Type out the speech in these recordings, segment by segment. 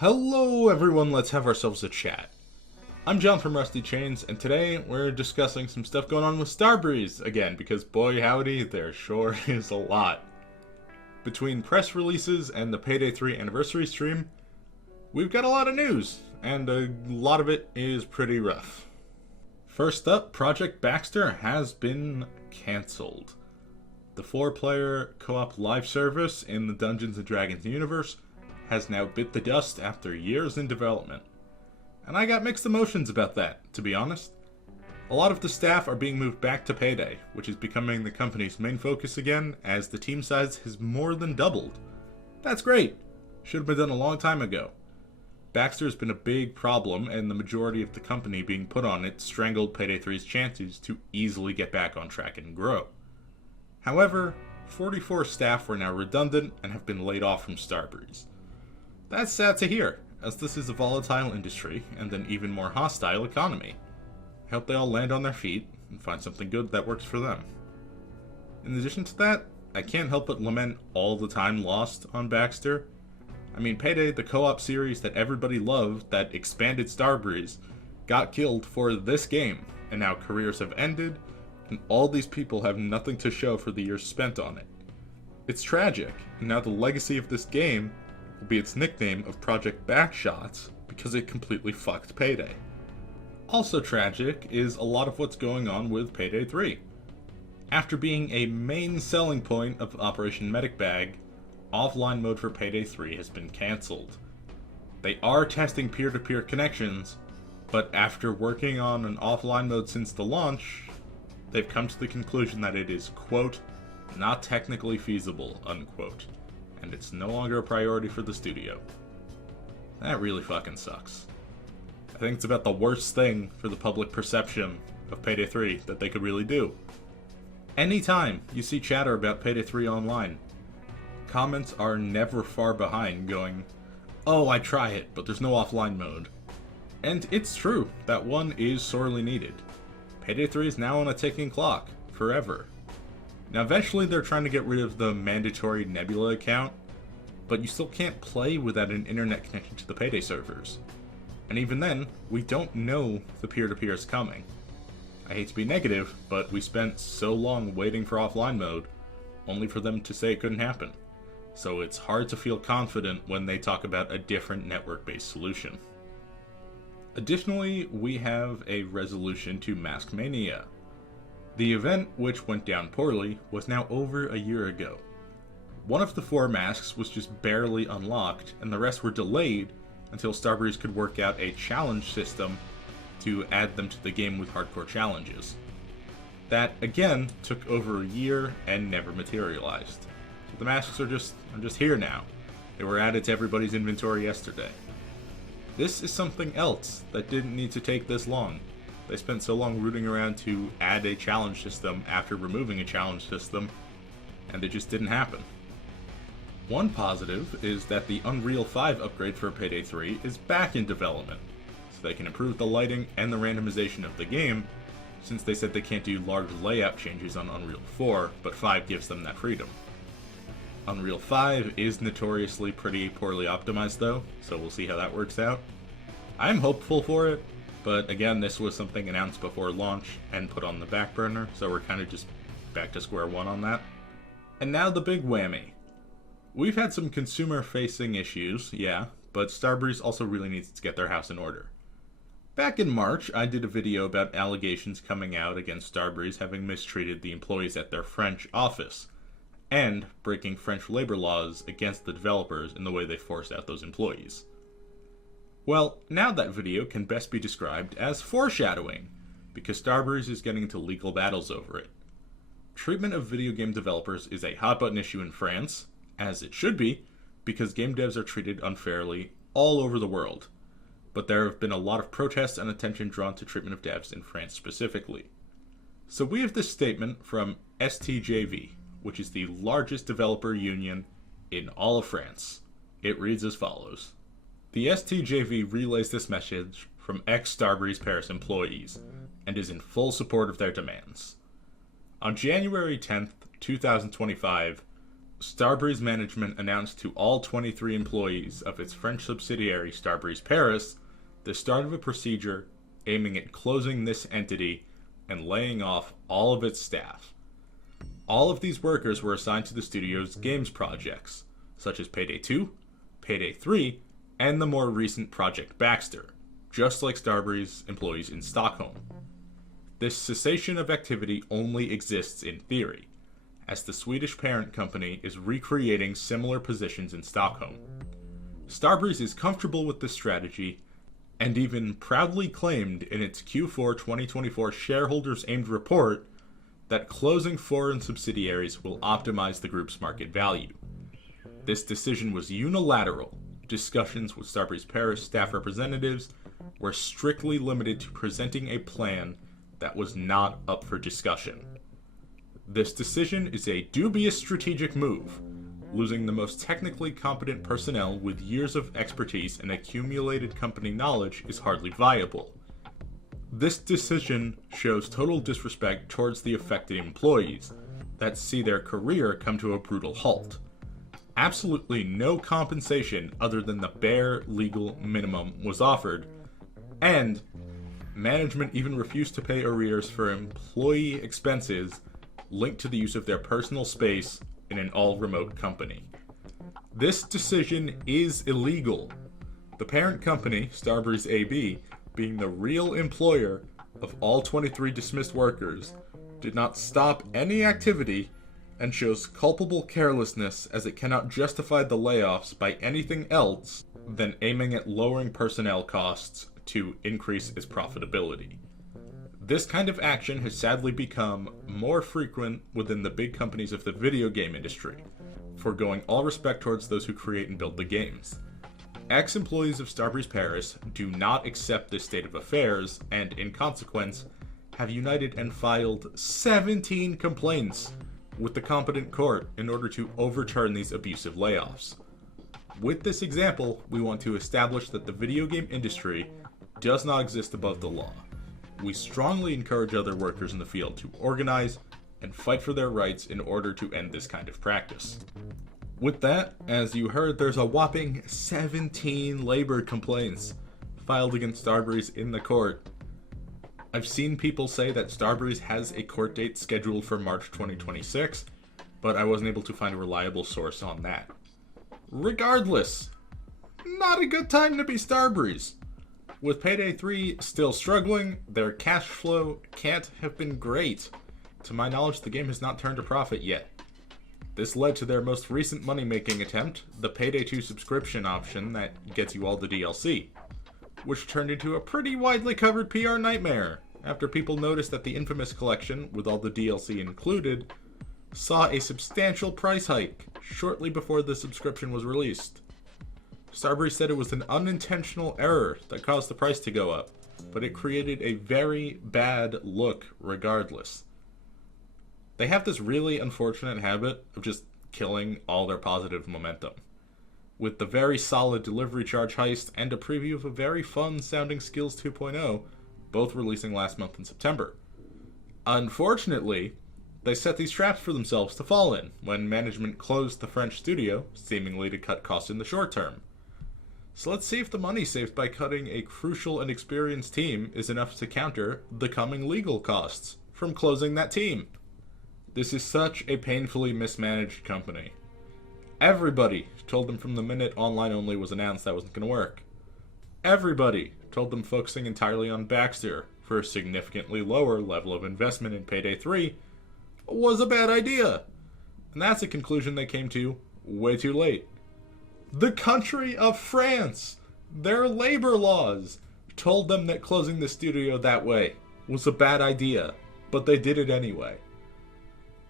Hello everyone, let's have ourselves a chat. I'm John from Rusty Chains, and today we're discussing some stuff going on with Starbreeze again, because boy howdy, there sure is a lot. Between press releases and the Payday 3 anniversary stream, we've got a lot of news, and a lot of it is pretty rough. First up, Project Baxter has been cancelled. The 4-player co-op live service in the Dungeons & Dragons universe has now bit the dust after years in development. And I got mixed emotions about that, to be honest. A lot of the staff are being moved back to Payday, which is becoming the company's main focus again, as the team size has more than doubled. That's great! Should have been done a long time ago. Baxter has been a big problem, and the majority of the company being put on it strangled Payday 3's chances to easily get back on track and grow. However, 44 staff were now redundant and have been laid off from Starbreeze. That's sad to hear, as this is a volatile industry and an even more hostile economy. I hope they all land on their feet and find something good that works for them. In addition to that, I can't help but lament all the time lost on Baxter. I mean, Payday, the co-op series that everybody loved that expanded Starbreeze, got killed for this game, and now careers have ended, and all these people have nothing to show for the years spent on it. It's tragic, and now the legacy of this game will be its nickname of Project Backshots because it completely fucked Payday. Also tragic is a lot of what's going on with Payday 3. After being a main selling point of Operation Medic Bag, offline mode for Payday 3 has been cancelled. They are testing peer-to-peer connections, but after working on an offline mode since the launch, they've come to the conclusion that it is, quote, not technically feasible, unquote, and it's no longer a priority for the studio. That really fucking sucks. I think it's about the worst thing for the public perception of Payday 3 that they could really do. Anytime you see chatter about Payday 3 online, comments are never far behind going, oh, I try it, but there's no offline mode. And it's true, that one is sorely needed. Payday 3 is now on a ticking clock, forever. Now eventually they're trying to get rid of the mandatory Nebula account, but you still can't play without an internet connection to the Payday servers. And even then, we don't know the peer-to-peer is coming. I hate to be negative, but we spent so long waiting for offline mode, only for them to say it couldn't happen. So it's hard to feel confident when they talk about a different network-based solution. Additionally, we have a resolution to Mask Mania. The event, which went down poorly, was now over a year ago. One of the 4 masks was just barely unlocked, and the rest were delayed until Starbreeze could work out a challenge system to add them to the game with hardcore challenges. That, again, took over a year and never materialized. So the masks are just here now. They were added to everybody's inventory yesterday. This is something else that didn't need to take this long. They spent so long rooting around to add a challenge system after removing a challenge system, and it just didn't happen. One positive is that the Unreal 5 upgrade for Payday 3 is back in development, so they can improve the lighting and the randomization of the game, since they said they can't do large layout changes on Unreal 4, but 5 gives them that freedom. Unreal 5 is notoriously pretty poorly optimized though, so we'll see how that works out. I'm hopeful for it, but again, this was something announced before launch and put on the back burner, so we're kind of just back to square one on that. And now the big whammy. We've had some consumer-facing issues, yeah, but Starbreeze also really needs to get their house in order. Back in March, I did a video about allegations coming out against Starbreeze having mistreated the employees at their French office, and breaking French labor laws against the developers in the way they forced out those employees. Well, now that video can best be described as foreshadowing, because Starbreeze is getting into legal battles over it. Treatment of video game developers is a hot-button issue in France, as it should be, because game devs are treated unfairly all over the world. But there have been a lot of protests and attention drawn to treatment of devs in France specifically. So we have this statement from STJV, which is the largest developer union in all of France. It reads as follows. The STJV relays this message from ex-Starbreeze Paris employees, and is in full support of their demands. On January 10th, 2025, Starbreeze management announced to all 23 employees of its French subsidiary Starbreeze Paris the start of a procedure aiming at closing this entity and laying off all of its staff. All of these workers were assigned to the studio's games projects, such as Payday 2, Payday 3, and the more recent Project Baxter, just like Starbreeze employees in Stockholm. This cessation of activity only exists in theory, as the Swedish parent company is recreating similar positions in Stockholm. Starbreeze is comfortable with this strategy and even proudly claimed in its Q4 2024 shareholders aimed report that closing foreign subsidiaries will optimize the group's market value. This decision was unilateral. Discussions with Starbreeze Paris staff representatives were strictly limited to presenting a plan that was not up for discussion. This decision is a dubious strategic move. Losing the most technically competent personnel with years of expertise and accumulated company knowledge is hardly viable. This decision shows total disrespect towards the affected employees that see their career come to a brutal halt. Absolutely no compensation other than the bare legal minimum was offered, and management even refused to pay arrears for employee expenses linked to the use of their personal space in an all-remote company. This decision is illegal. The parent company, Starbreeze AB, being the real employer of all 23 dismissed workers, did not stop any activity and shows culpable carelessness as it cannot justify the layoffs by anything else than aiming at lowering personnel costs to increase its profitability. This kind of action has sadly become more frequent within the big companies of the video game industry, foregoing all respect towards those who create and build the games. Ex-employees of Starbreeze Paris do not accept this state of affairs, and in consequence, have united and filed 17 complaints with the competent court in order to overturn these abusive layoffs. With this example, we want to establish that the video game industry does not exist above the law. We strongly encourage other workers in the field to organize and fight for their rights in order to end this kind of practice. With that, as you heard, there's a whopping 17 labor complaints filed against Starbreeze in the court. I've seen people say that Starbreeze has a court date scheduled for March 2026, but I wasn't able to find a reliable source on that. Regardless, not a good time to be Starbreeze. With Payday 3 still struggling, their cash flow can't have been great. To my knowledge, the game has not turned a profit yet. This led to their most recent money-making attempt, the Payday 2 subscription option that gets you all the DLC, which turned into a pretty widely covered PR nightmare after people noticed that the infamous collection, with all the DLC included, saw a substantial price hike shortly before the subscription was released. Starbreeze said it was an unintentional error that caused the price to go up, but it created a very bad look regardless. They have this really unfortunate habit of just killing all their positive momentum, with the very solid delivery charge heist and a preview of a very fun sounding Skills 2.0, both releasing last month in September. Unfortunately, they set these traps for themselves to fall in when management closed the French studio, seemingly to cut costs in the short term. So let's see if the money saved by cutting a crucial and experienced team is enough to counter the coming legal costs from closing that team. This is such a painfully mismanaged company. Everybody told them from the minute online only was announced that wasn't going to work. Everybody told them focusing entirely on Baxter for a significantly lower level of investment in Payday 3 was a bad idea. And that's a conclusion they came to way too late. The country of France, their labor laws, told them that closing the studio that way was a bad idea, but they did it anyway.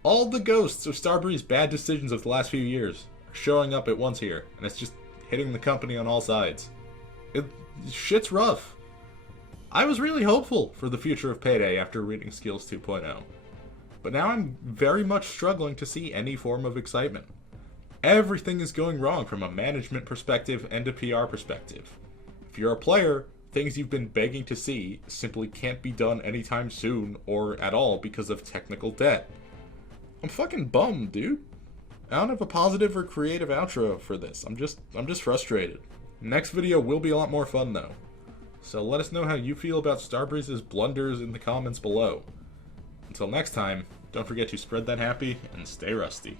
All the ghosts of Starbreeze's bad decisions of the last few years are showing up at once here, and it's just hitting the company on all sides. Shit's rough. I was really hopeful for the future of Payday after reading Skills 2.0, but now I'm very much struggling to see any form of excitement. Everything is going wrong from a management perspective and a PR perspective. If you're a player, things you've been begging to see simply can't be done anytime soon or at all because of technical debt. I'm fucking bummed, dude. I don't have a positive or creative outro for this. I'm just frustrated. Next video will be a lot more fun though. So let us know how you feel about Starbreeze's blunders in the comments below. Until next time, don't forget to spread that happy and stay rusty.